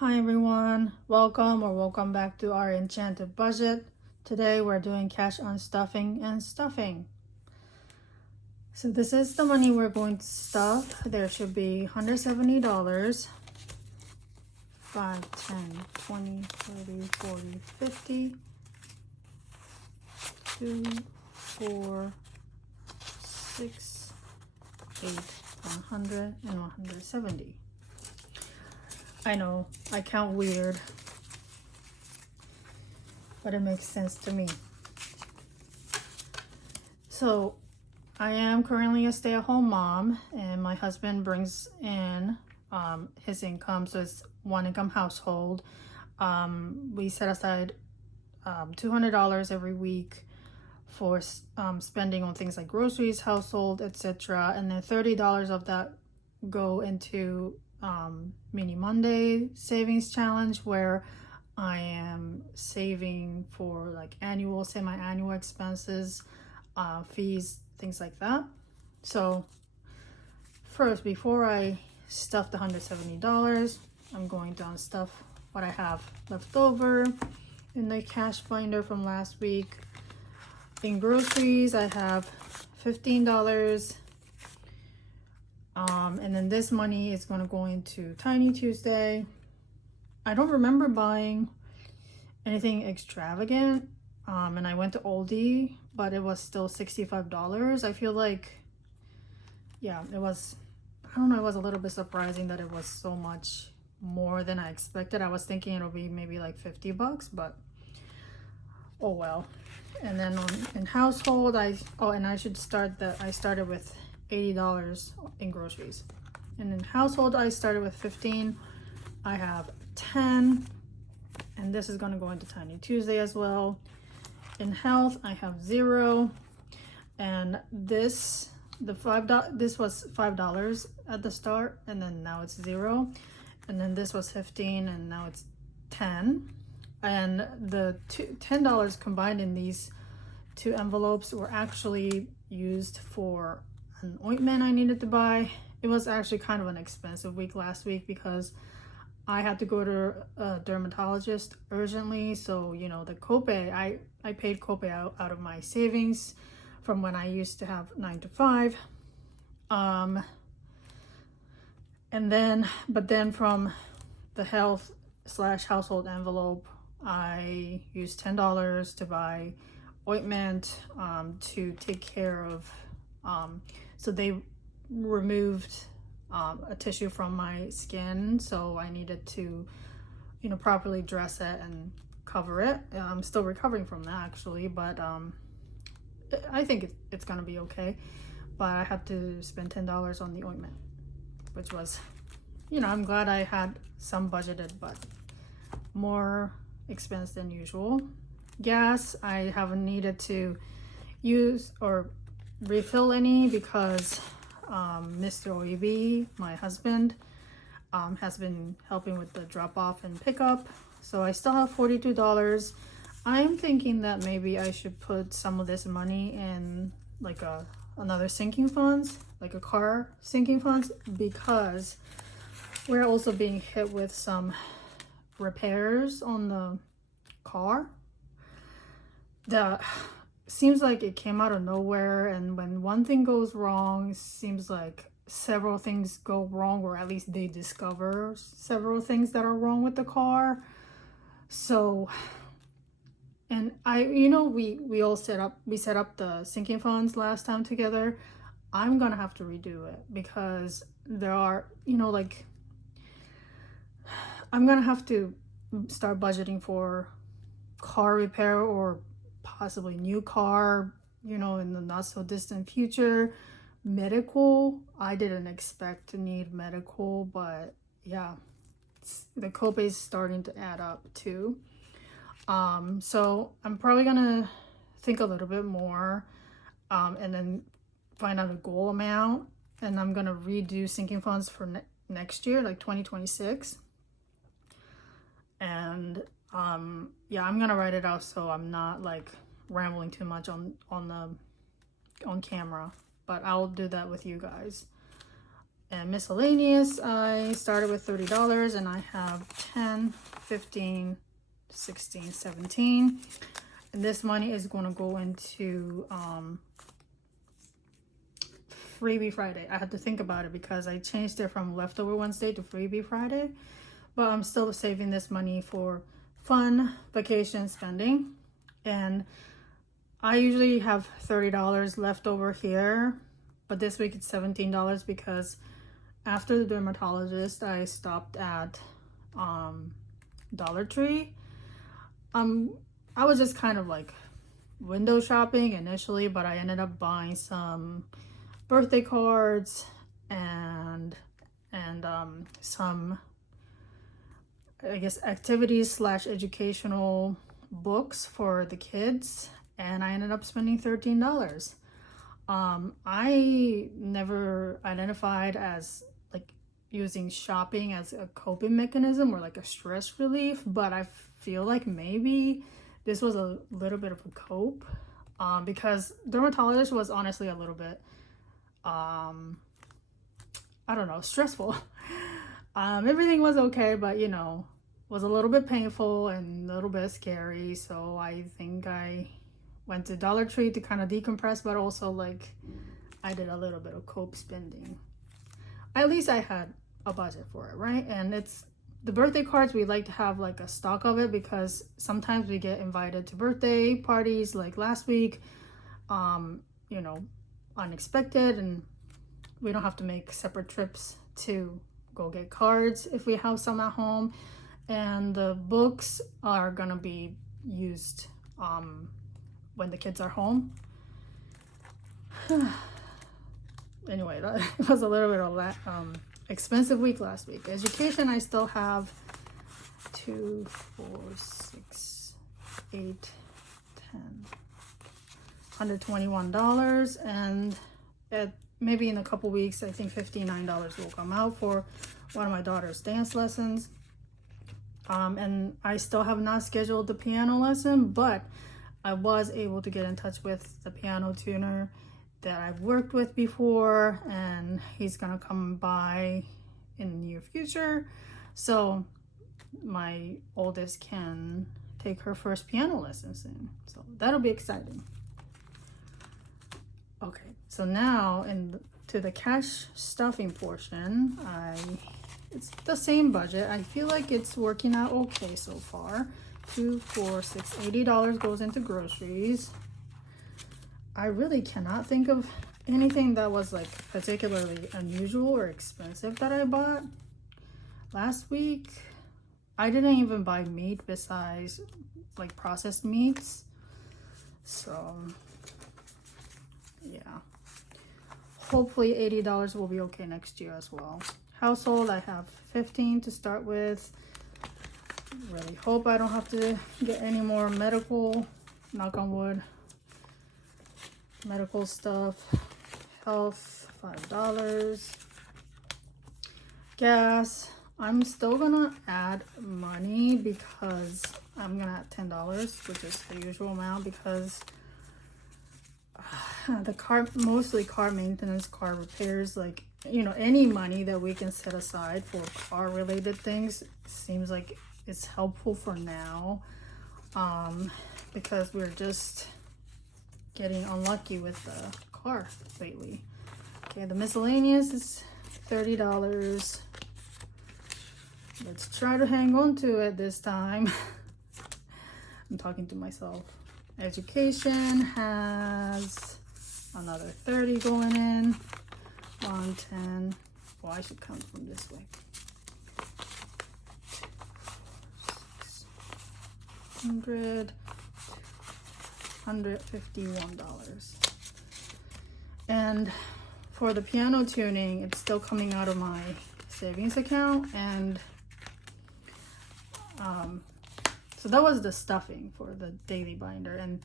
Hi everyone, welcome back to Our Enchanted Budget. Today we're doing cash unstuffing and stuffing. So this is the money we're going to stuff. There should be $170, 5, 10, 20, 30, 40, 50, 2, 4, 6, 8, 100, and 170. I know, I count weird, but it makes sense to me. So I am currently a stay-at-home mom, and my husband brings in his income, so it's one income household. We set aside $200 every week for spending on things like groceries, household, etc., and then $30 of that go into mini Monday savings challenge, where I am saving for like annual, semi-annual expenses, fees, things like that. So first, before I stuff the $170, I'm going to unstuff what I have left over in the cash binder from last week. In groceries, I have $15. And then this money is going to go into Tiny Tuesday. I don't remember buying anything extravagant. And I went to Aldi, but it was still $65. I feel like, yeah, it was, I don't know, it was a little bit surprising that it was so much more than I expected. I was thinking it'll be maybe like 50 bucks, but oh well. And then in household, I started with $80 in groceries. And in household, I started with 15. I have 10, and this is going to go into Tiny Tuesday as well. In health, I have 0, and this was $5 at the start, and then now it's 0, and then this was 15, and now it's 10. And the $10 combined in these two envelopes were actually used for an ointment I needed to buy. It was actually kind of an expensive week last week because I had to go to a dermatologist urgently. So, you know, the copay, I paid copay out of my savings from when I used to have 9 to 5. But then from the health / household envelope, I used $10 to buy ointment to take care of, so they removed a tissue from my skin, so I needed to, you know, properly dress it and cover it. I'm still recovering from that actually, but I think it's gonna be okay. But I had to spend $10 on the ointment, which was, you know, I'm glad I had some budgeted, but more expense than usual. Gas, I haven't needed to use or refill any because Mr. OEB, my husband, has been helping with the drop off and pickup, so I still have $42. I'm thinking that maybe I should put some of this money in like another sinking funds, like a car sinking funds, because we're also being hit with some repairs on the car that seems like it came out of nowhere, and when one thing goes wrong, it seems like several things go wrong, or at least they discover several things that are wrong with the car. So, and we all set up the sinking funds last time together. I'm gonna have to redo it because there are, you know, like, I'm gonna have to start budgeting for car repair or possibly new car, you know, in the not so distant future. Medical, I didn't expect to need medical, but yeah, the copay is starting to add up too. So I'm probably gonna think a little bit more, and then find out a goal amount, and I'm gonna redo sinking funds for next year, like 2026. And yeah, I'm gonna write it out so I'm not like rambling too much on camera, but I'll do that with you guys. And miscellaneous, I started with $30 and I have 10, 15, 16, 17. And this money is going to go into Freebie Friday. I had to think about it because I changed it from Leftover Wednesday to Freebie Friday. But I'm still saving this money for fun vacation spending. And I usually have $30 left over here. But this week it's $17 because after the dermatologist, I stopped at Dollar Tree. I was just kind of like window shopping initially, but I ended up buying some birthday cards and some, I guess, activities / educational books for the kids, and I ended up spending $13. I never identified as like using shopping as a coping mechanism or like a stress relief, but I feel like maybe this was a little bit of a cope, because dermatologist was honestly a little bit I don't know, stressful. Everything was okay, but you know, was a little bit painful and a little bit scary. So I think I went to Dollar Tree to kind of decompress, but also like I did a little bit of cope spending. At least I had a budget for it, right? And it's the birthday cards, we like to have like a stock of it because sometimes we get invited to birthday parties like last week, you know, unexpected, and we don't have to make separate trips to go get cards if we have some at home. And the books are gonna be used when the kids are home. Anyway, that was a little bit of that expensive week last week. Education, I still have 2, 4, 6, 8, 10, $121, and maybe in a couple weeks, I think $59 will come out for one of my daughter's dance lessons. And I still have not scheduled the piano lesson, but I was able to get in touch with the piano tuner that I've worked with before, and he's gonna come by in the near future, so my oldest can take her first piano lesson soon, so that'll be exciting. Okay, so now to the cash stuffing portion, it's the same budget. I feel like it's working out okay so far. 2, 4, 6, $80 goes into groceries. I really cannot think of anything that was like particularly unusual or expensive that I bought last week. I didn't even buy meat besides like processed meats. So yeah, hopefully $80 will be okay next year as well. Household, I have 15 to start with. Really hope I don't have to get any more medical, knock on wood, medical stuff. Health, $5. Gas, I'm still gonna add money because I'm gonna add $10, which is the usual amount, because the car, mostly car maintenance, car repairs, like, you know, any money that we can set aside for car related things seems like it's helpful for now, because we're just getting unlucky with the car lately. Okay, the miscellaneous is $30. Let's try to hang on to it this time. I'm talking to myself. Education has another 30 going in. 110. Well, I should count from this way. 100, $151. And for the piano tuning, it's still coming out of my savings account, and so that was the stuffing for the daily binder. And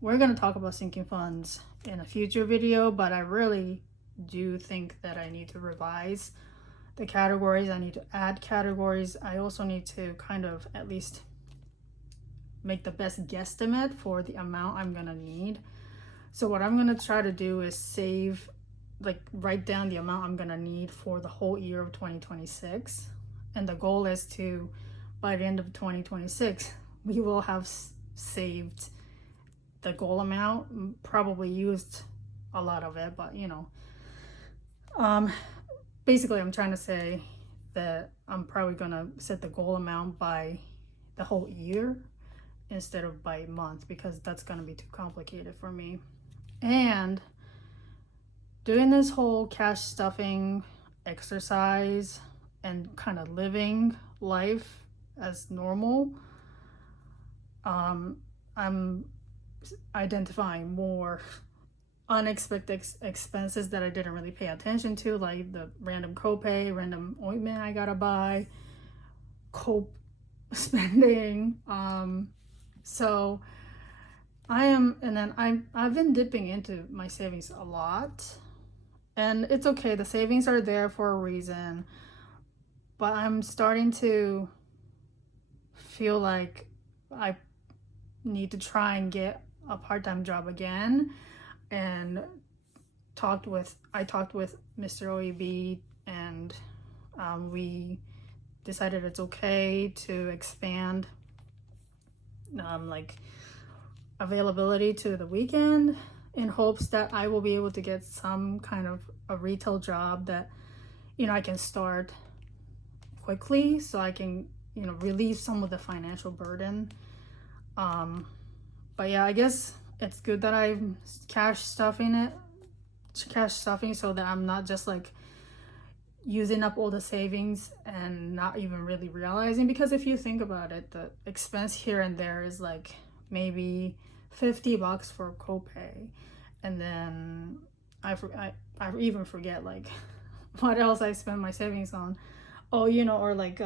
we're going to talk about sinking funds in a future video, but I really do think that I need to revise the categories. I need to add categories. I also need to kind of at least make the best guesstimate for the amount I'm gonna need. So what I'm gonna try to do is save like write down the amount I'm gonna need for the whole year of 2026, and the goal is to, by the end of 2026, we will have saved the goal amount, probably used a lot of it, but you know, basically I'm trying to say that I'm probably gonna set the goal amount by the whole year instead of by month, because that's gonna be too complicated for me. And doing this whole cash stuffing exercise and kind of living life as normal, I'm identifying more unexpected expenses that I didn't really pay attention to, like the random copay, random ointment I gotta buy, spending. So I've been dipping into my savings a lot, and it's okay. The savings are there for a reason, but I'm starting to feel like I need to try and get a part-time job again. And I talked with Mr. OEB, and we decided it's okay to expand like availability to the weekend, in hopes that I will be able to get some kind of a retail job that, you know, I can start quickly, so I can, you know, relieve some of the financial burden. But yeah, I guess it's good that I'm cash stuffing so that I'm not just like using up all the savings and not even really realizing, because if you think about it, the expense here and there is like maybe $50 for copay, and then I even forget like what else I spend my savings on. Oh, you know, or like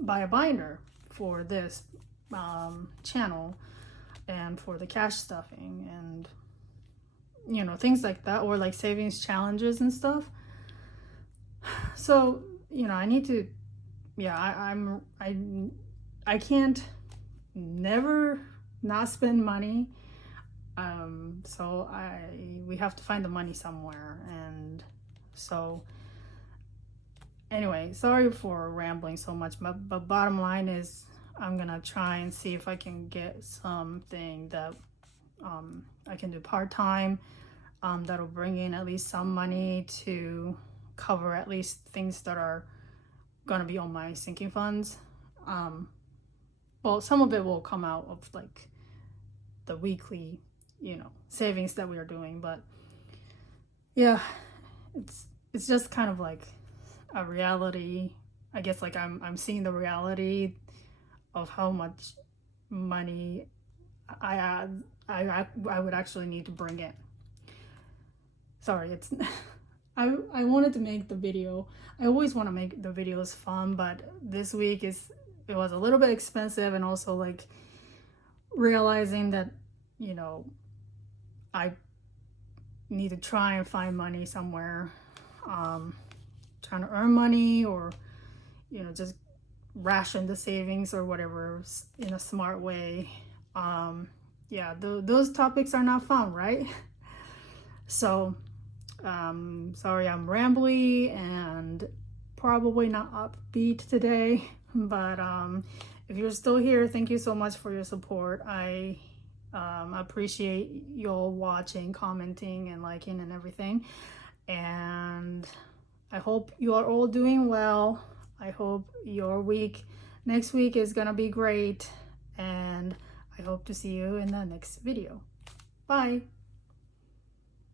buy a binder for this channel and for the cash stuffing, and you know, things like that, or like savings challenges and stuff. So, you know, I need to, yeah, I can't never not spend money. So we have to find the money somewhere. And so anyway, sorry for rambling so much, but bottom line is I'm gonna try and see if I can get something that I can do part-time, that'll bring in at least some money to cover at least things that are gonna be on my sinking funds. Well, some of it will come out of like the weekly, you know, savings that we are doing, but yeah, it's just kind of like a reality. I guess like I'm seeing the reality of how much money I would actually need to bring in. Sorry, it's I wanted to make the video. I always want to make the videos fun, but this week it was a little bit expensive, and also like realizing that, you know, I need to try and find money somewhere, trying to earn money, or, you know, just ration the savings or whatever in a smart way. Yeah, those topics are not fun, right? So sorry I'm rambly and probably not upbeat today, but if you're still here, thank you so much for your support. I appreciate y'all watching, commenting, and liking and everything, and I hope you are all doing well. I hope your next week is gonna be great, and I hope to see you in the next video. Bye.